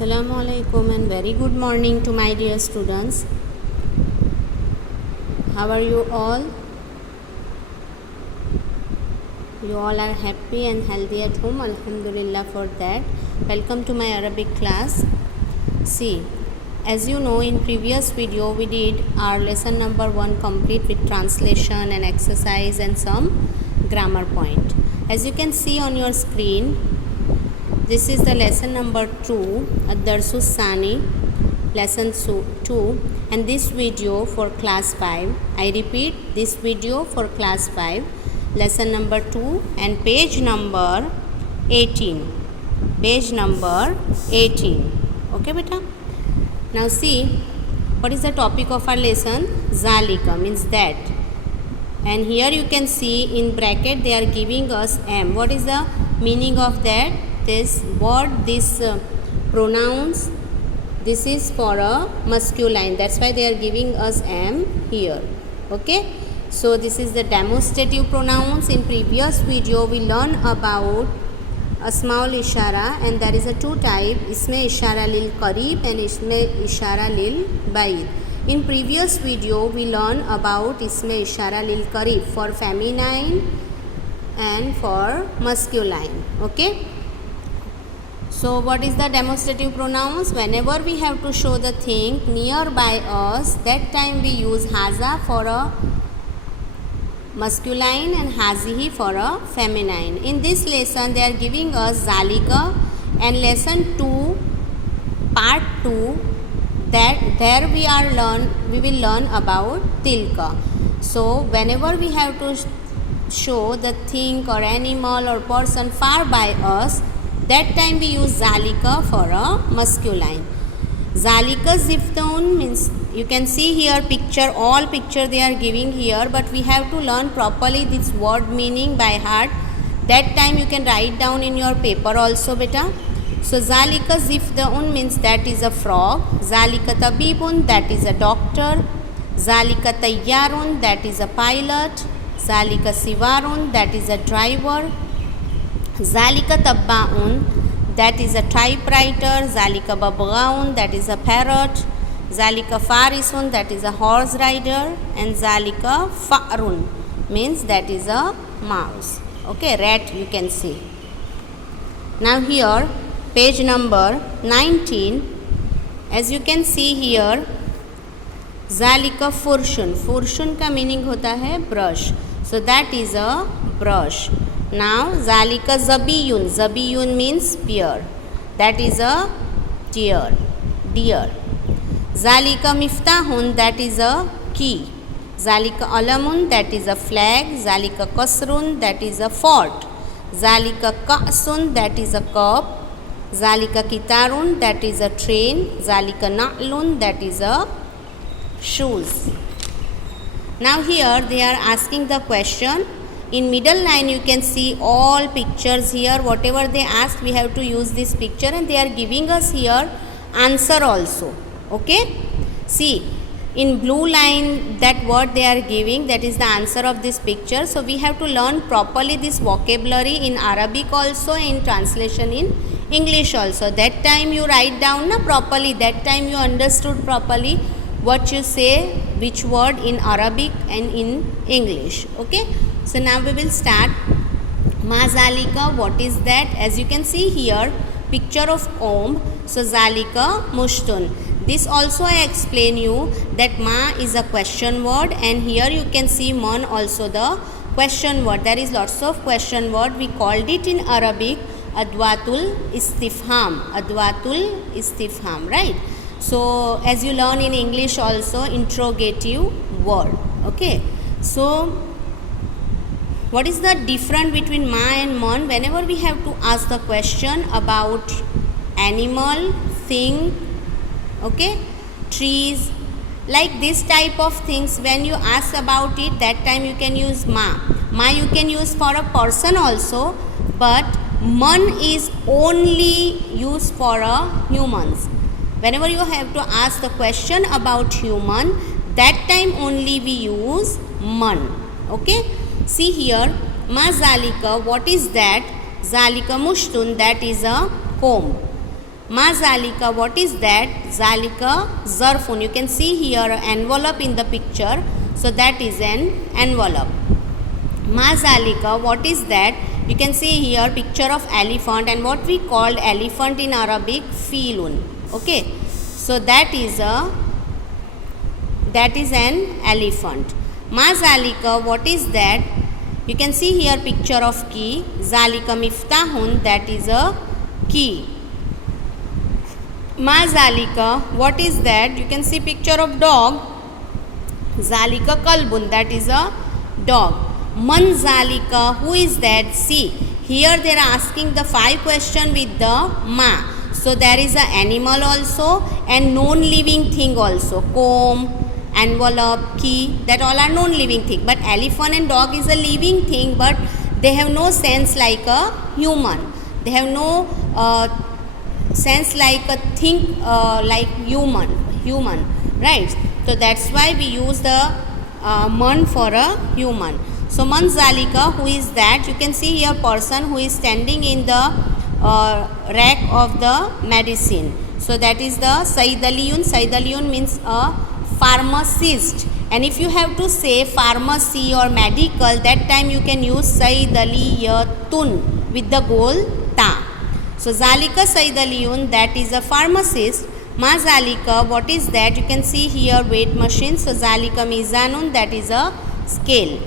Assalamu alaikum and very good morning to my dear students. How are you all? You all are happy and healthy at home. Alhamdulillah for that. Welcome to my Arabic class. See, as you know, in previous video we did our lesson number 1 complete with translation and exercise and some grammar point. As you can see on your screen, this is the lesson number 2, Ad-Darsus Sani, lesson 2, and this video for class 5. I repeat, this video for class 5, lesson number 2 and page number 18. Page number 18. Okay, beta? Now see, what is the topic of our lesson? Zalika means that. And here you can see in bracket they are giving us M. What is the meaning of that? This word, this pronouns, this is for a masculine, that's why they are giving us M here. Okay, so this is the demonstrative pronouns. In previous video we learned about asmaul ishara, and there is a two type, isme ishara lil qarib and isme ishara lil baid. In previous video we learned about isme ishara lil qarib for feminine and for masculine. Okay, so what is the demonstrative pronouns? Whenever we have to show the thing nearby us, that time we use haza for a masculine and hazihi for a feminine. In this lesson they are giving us zalika, and lesson 2 part 2, that there we will learn about tilka. So whenever we have to show the thing or animal or person far by us, that time we use zalika for a masculine. Zalika ziftaun means, you can see here picture, all picture they are giving here, but we have to learn properly this word meaning by heart. That time you can write down in your paper also, beta. So zalika ziftaun means that is a frog. Zalika tabibun, that is a doctor. Zalika tayyarun, that is a pilot. Zalika siwarun, that is a driver. Zalika tabba'un, that is a typewriter. Zalika babghaun, that is a parrot. Zalika farisun, that is a horse rider. And Zalika fa'run means that is a mouse. Okay, rat you can see. Now here page number 19, as you can see here, Zalika furshun. Furshun का meaning होता है brush. So that is a brush. Now zalika zabiyun. Zabiyun means bear. That is a deer. Zalika miftahun, that is a key. Zalika alamun, that is a flag. Zalika kasrun, that is a fort. Zalika ka'sun, that is a cup. Zalika kitarun, that is a train. Zalika na'lun, that is a shoes. Now here they are asking the question. In middle line you can see all pictures here. Whatever they asked we have to use this picture, and they are giving us here answer also. Okay, see in blue line that word they are giving, that is the answer of this picture. So we have to learn properly this vocabulary in Arabic also, in translation in English also. That time you write down properly, that time you understood properly what you say, which word in Arabic and in English. Okay, so now we will start. Ma zalika, what is that? As you can see here, picture of comb. So zalika mushtun. This also I explain you that ma is a question word, and here you can see man also the question word. There is lots of question word. We called it in Arabic adwatul istifham. Adwatul istifham, right? So as you learn in English also, interrogative word. Okay, so what is the difference between ma and man? Whenever we have to ask the question about animal, thing, okay, trees, like this type of things, when you ask about it, that time you can use ma. Ma you can use for a person also, but man is only used for humans. Whenever you have to ask the question about human, that time only we use man. Okay, see here, ma zalika, what is that? Zalika mushtun, that is a comb. Ma zalika, what is that? Zalika zarfun. You can see here an envelope in the picture. So that is an envelope. Ma zalika, what is that? You can see here picture of elephant, and what we called elephant in Arabic, filun. Okay. So that is an elephant. Ma zalika, what is that? You can see here picture of key. Zalika miftahun, that is a key. Ma zalika, what is that? You can see picture of dog. Zalika kalbun, that is a dog. Man zalika, who is that? See, here they are asking the 5 question with the ma. So there is a animal also and non-living thing also. Comb, envelope, key, that all are non-living thing. But elephant and dog is a living thing, but they have no sense like a human. They have no sense like a thing like human, right? So that's why we use the man for a human. So man zalika, who is that? You can see here person who is standing in the rack of the medicine. So that is the saidaliyun. Saidaliyun means a pharmacist, and if you have to say pharmacy or medical, that time you can use saidaliyatun with the gol ta. So zalika saidaliyun, that is a pharmacist. Ma zalika, what is that? You can see here weight machine. So zalika mizanun, that is a scale.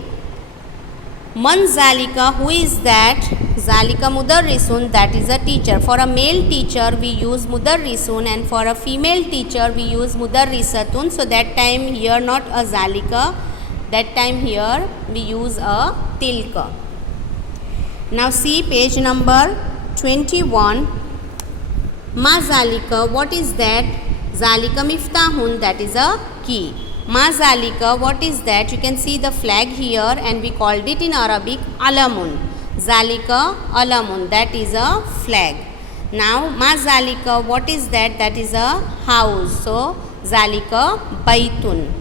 Man zalika, who is that? Zalika mudarrisun, that is a teacher. For a male teacher we use mudarrisun, and for a female teacher we use mudarrisatun. So that time here not a zalika, that time here we use a tilka. Now see page number 21. Ma zalika, what is that? Zalika miftahun, that is a key. Ma zalika, what is that? You can see the flag here, and we called it in Arabic alamun. Zalika alamun, that is a flag. Now ma zalika, what is that? That is a house. So zalika baitun.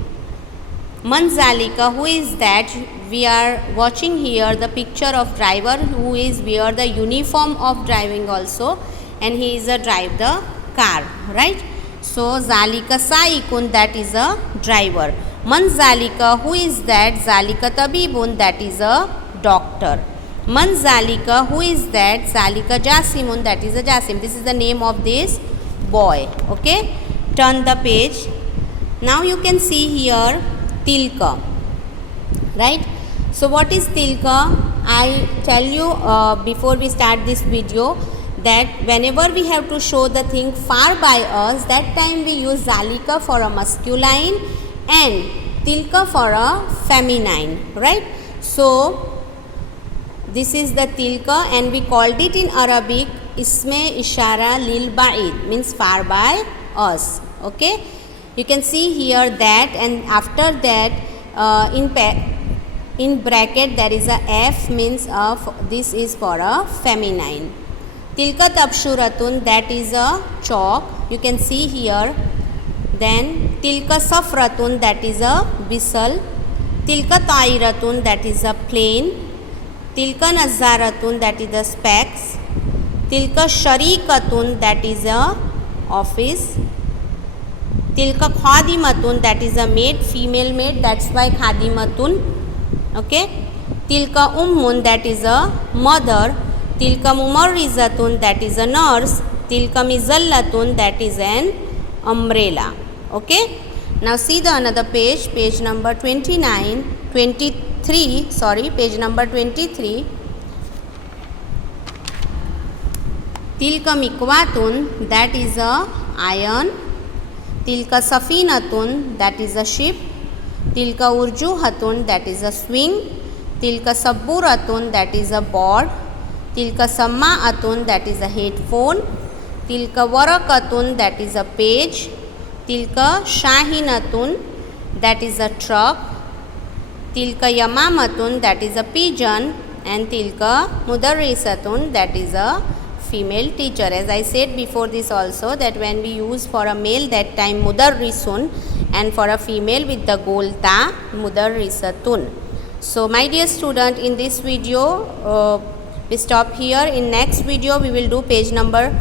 Man zalika, who is that? We are watching here the picture of driver who is wear the uniform of driving also, and he is a drive the car, right? So zalika saikun, that is a driver. Man zalika, who is that? Zalika tabibun, that is a doctor. Man zalika, who is that? Zalika jasimun, that is a jasim. This is the name of this boy. Okay, turn the page. Now you can see here tilka, right? So what is tilka? I tell you before we start this video that whenever we have to show the thing far by us, that time we use zalika for a masculine and tilka for a feminine, right? So this is the tilka, and we called it in Arabic isme ishara lil ba'id, means far by us. Okay, you can see here that, and after that in bracket there is a F, means of this is for a feminine. Tilka tabshuratun, that is a chalk, you can see here. Then tilka safratun, that is a whistle. Tilka tairatun, that is a plane. Tilka nazaratun, that is the specs. Tilka sharikatun, that is a office. Tilka khadimatun, that is a maid, female maid, that's why khadimatun. Okay. Tilka ummun, that is a mother. Tilka mumarrizatun, that is a nurse. Tilka mizallatun, that is an umbrella. Okay. Now see the another page, page number 23, page number 23. Tilka mikwatun, that is a iron. Tilka safinatun, that is a ship. Tilka urjuhatun, that is a swing. Tilka sabburatun, that is a board. Tilka samma'atun, that is a headphone. Tilka warakatun, that is a page. Tilka shahinatun, that is a truck. Tilka yamamatun, that is a pigeon. And tilka mudarrisatun, that is a female teacher. As I said before this also, that when we use for a male, that time mudarrisun, and for a female with the gol ta, mudarrisatun. So my dear student, in this video we stop here. In next video we will do page number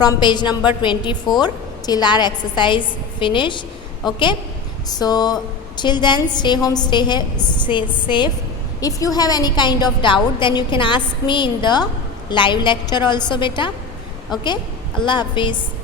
from page number 24 till our exercise finish. Okay, so till then stay home, stay safe. If you have any kind of doubt, then you can ask me in the live lecture also, beta. Okay, Allah Hafiz.